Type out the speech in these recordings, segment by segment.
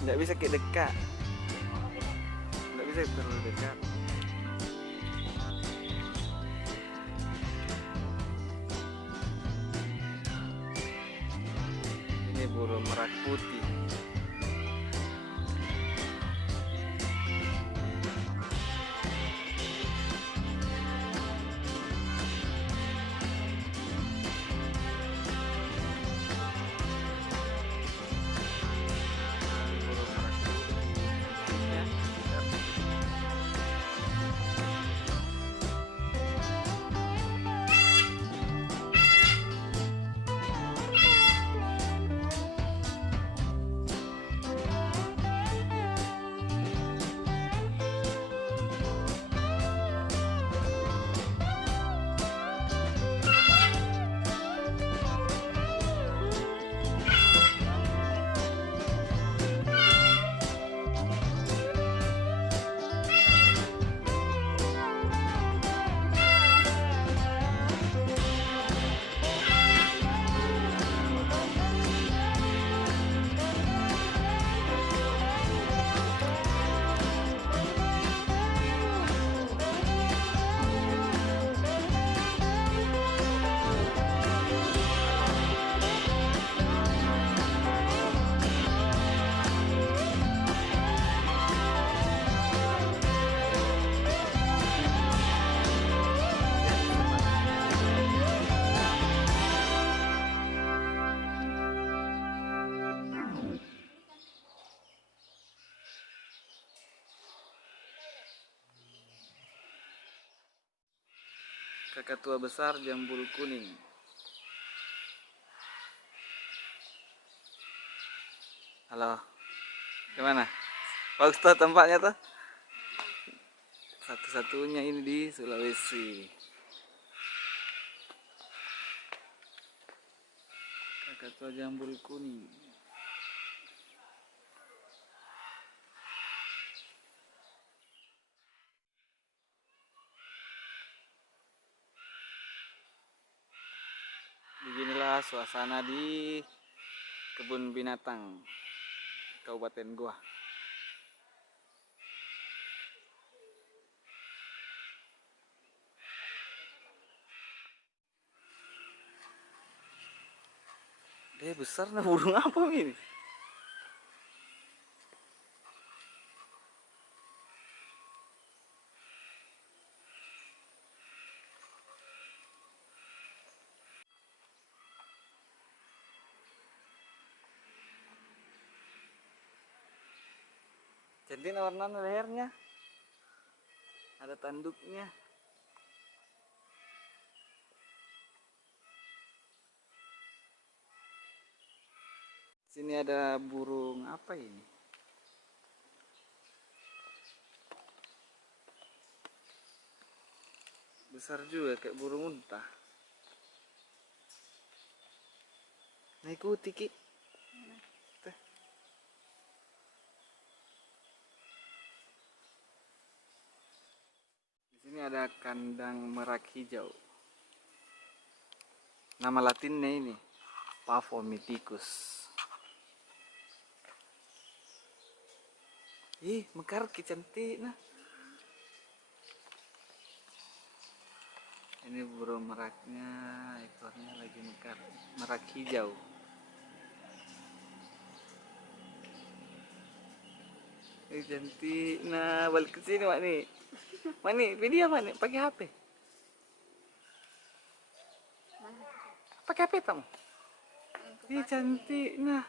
Nggak bisa kayak dekat, nggak bisa terlalu dekat. Ini burung merak putih. Kakatua besar jambul kuning. Halo, gimana? Bagus tuh tempatnya tuh. Satu-satunya ini di Sulawesi. Kakatua jambul kuning. Beginilah suasana di kebun binatang Kabupaten Goa. Besar nah, burung apa ini? Cantik warna lehernya, ada tanduknya. Sini ada burung apa ini? Besar juga kayak burung unta. Nah ikuti Ki. Di sini ada kandang merak hijau. Nama latinnya ini Pavomyticus. Ih, mekar Ki, cantik nah. Ini burung meraknya, ekornya lagi mekar, merak hijau. Ini cantik. Nah, balik ke sini, Mak nih. Mak nih, video apa nih? Pakai HP. Pakai HP kamu? Ih, cantik. Nah.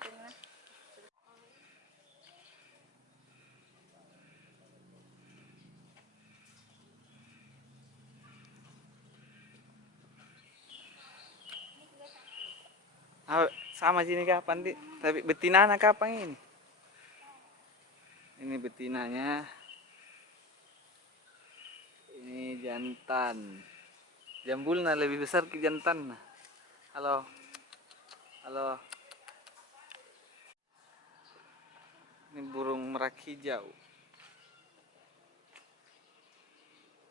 Ah, sama sini kapan di, tapi betinanya kapan ini? Ini betinanya, ini jantan. Jambulnya lebih besar ke jantan. Halo, halo. Ini burung merak hijau.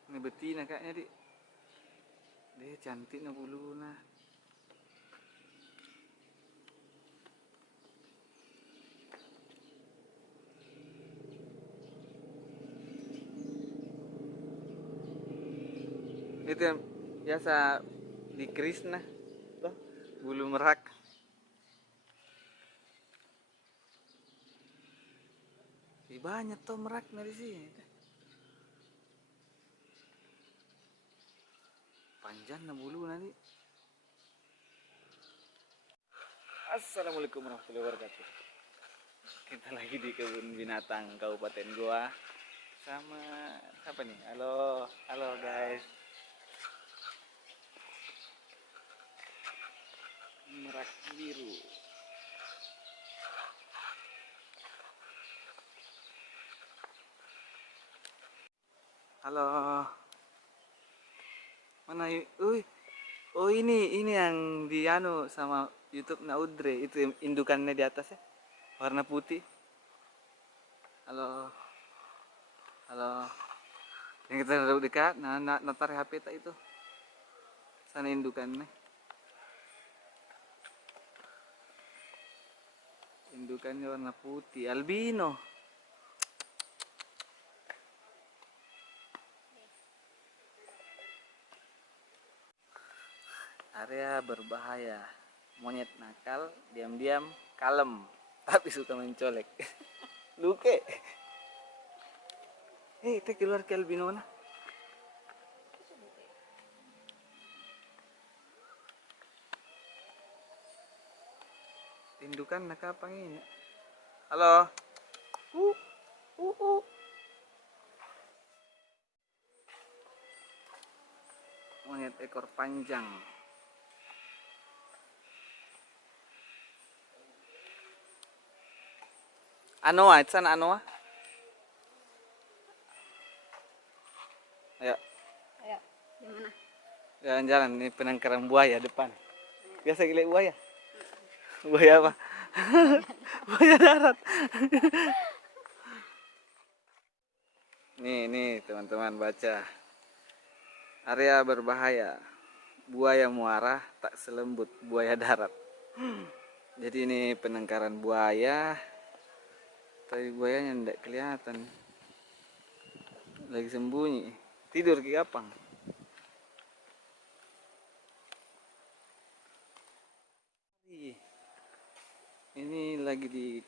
Ini betina kayaknya di. Dia cantiknya bulunya. Itu yang biasa di Krishna, tuh, bulu merak. Banyak tuh merak dari sini. Panjang na bulu nanti. Assalamualaikum warahmatullahi wabarakatuh. Kita lagi di kebun binatang Kabupaten Goa sama apa nih? Halo, halo guys. Merak biru. Halo. Mana yuk? Oh ini yang di anu sama YouTube Naudre itu indukannya di atas ya. Warna putih. Halo. Halo. Yang kita duduk dekat, nah tarik HP tak itu. Sana indukannya. Indukannya warna putih, albino. Area berbahaya. Monyet nakal, diam-diam, kalem, tapi suka mencolek. Luke. Kita keluar ke albino na. Indukan nakapang ini. Halo. Monyet ekor panjang. Anoa, itu sana Anoa. Ayo. Ayo, di mana? Jalan-jalan, ini penangkaran buaya depan. Biasa gila buaya. Buaya apa? Buaya darat. Nih teman-teman baca. Area berbahaya. Buaya muara tak selembut buaya darat. Jadi ini penangkaran buaya. Tapi buayanya tidak kelihatan. Lagi sembunyi. Tidur ke kapang. Ini lagi di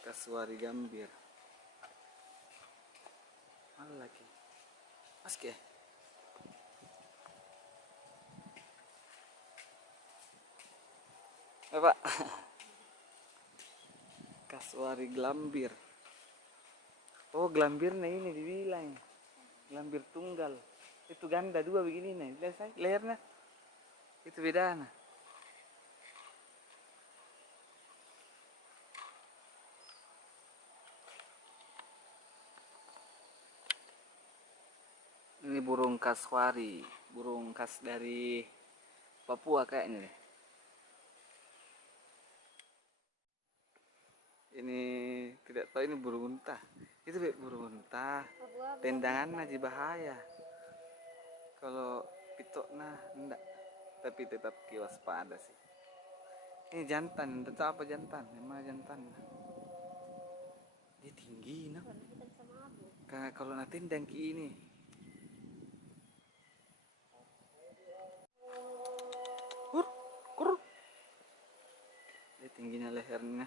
Kasuari Gambir. Mana lagi? Aske. Pak. Kasuari Glambir. Oh, Glambirnya ini dibilang. Glambir tunggal. Itu ganda dua begini nih. Lihat saya, lehernya. Itu bedanya. Ini burung kasuari, burung khas dari Papua kayaknya deh. Ini tidak tahu ini burung unta. Itu burung unta. Tendangan aja bahaya. Kalau pitoknya enggak, tapi tetap waspada sih. Ini jantan, tetap apa jantan? Emang jantan. Dia tinggi nah. Kalau nanti tendang ke ini. Kur. Dia tingginya lehernya.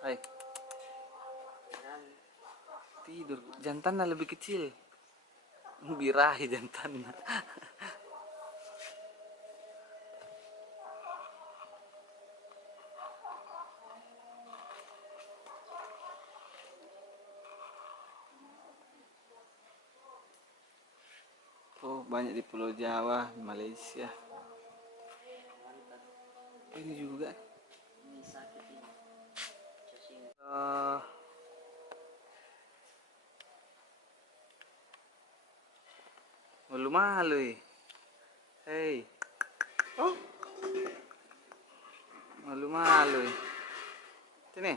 Hai. Tidur. Jantannya lebih kecil. Birahi jantannya. banyak di Pulau Jawa, Malaysia. Ini juga. Malu-malu. Hei. Oh. Malu-malu. Sini.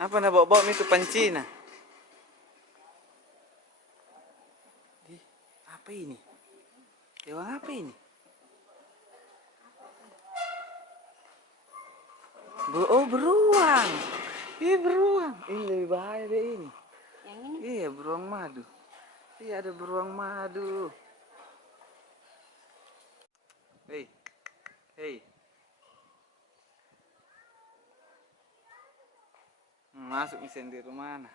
Apa nak bawa-bawa itu panci nah? Apa ini? Hewan apa ini? Oh, beruang. Iya, beruang. Ini lebih bahaya deh ini. Yang ini? Iya, beruang madu. Iya, ada beruang madu. Hei. Hei. Masuk mesin di rumah mana?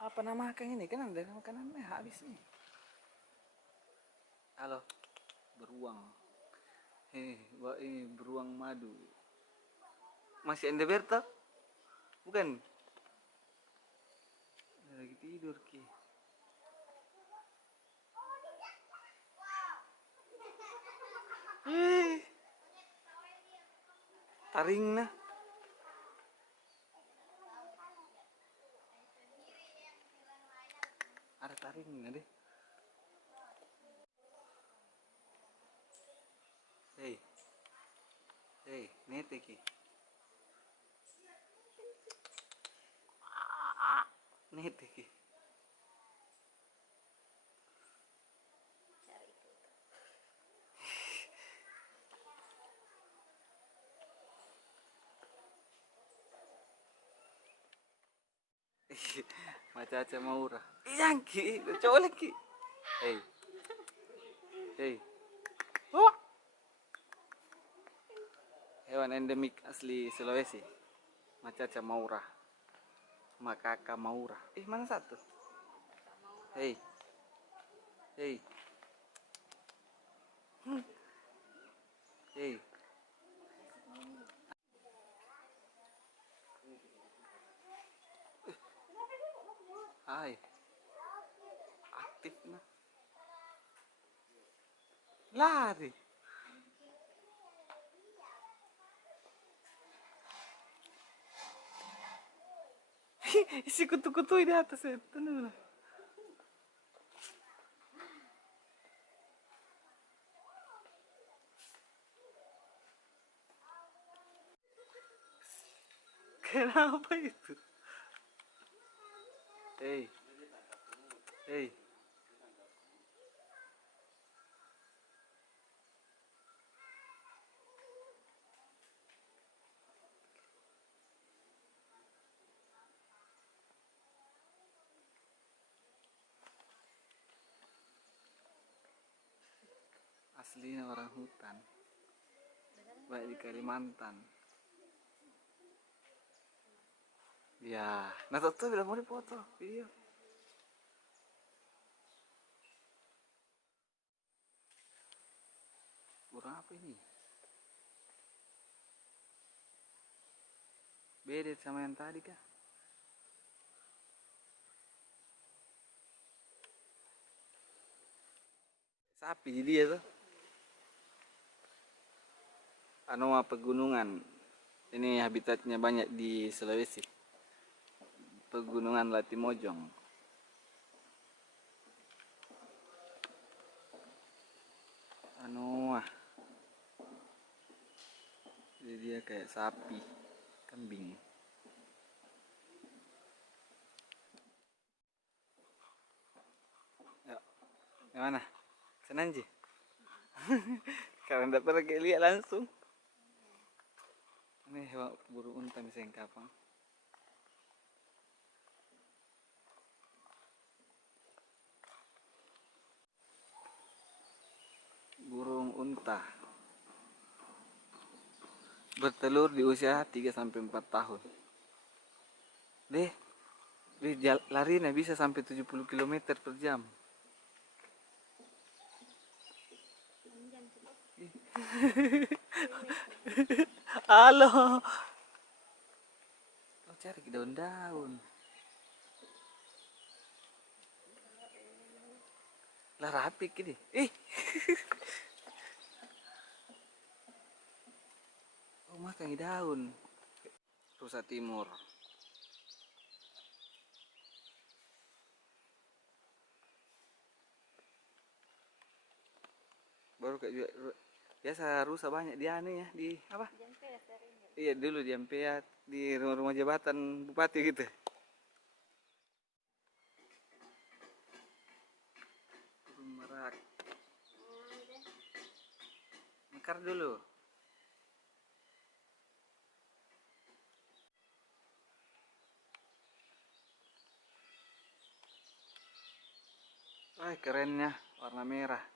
Apa nama makan ini? Kan ada makanannya habis nih. Halo. Beruang. Ini beruang madu. Masih Anda berta? Bukan? Lagi tidur ki. Taring nah. Ada taringnya deh. Hei. Hei, nete ki. Nete ki. Macaca Maura. Iyang ki, colek ki. Hei. Hei. Oh. Hewan endemik asli Sulawesi. Macaca Maura. Makaka Maura. Mana satu? Hei. Hei. Hei. Hai. Aktif nah. Lari. Si kutu-kutu di atas itu nah. Kenapa itu? Hei. Hei. Aslinya orang hutan. Baik di Kalimantan. Ya, nah tuh bilang mau dipoto video. Burung apa ini? Beda sama yang tadi kah? Sapi di dia tuh. Anoa pegunungan. Ini habitatnya banyak di Sulawesi. Pegunungan Latimojong. Anoa. Jadi dia kayak sapi, kambing. Yuk, gimana? Senang sih? Karena dapat lagi lihat langsung. Ini hewan burung unta misalnya kapang. Burung unta bertelur di usia 3-4 tahun. Deh larinya bisa sampai 70 km per jam. Halo. cari daun-daun. Lah rapi gini. Ih. Oh, makan daun. Rusa Timur. Baru kayak juga biasa rusa banyak di anu ya, di apa? Iya, dulu di Ampea, di rumah-rumah jabatan bupati gitu. Burung merak. Mekar dulu. Wah, kerennya warna merah.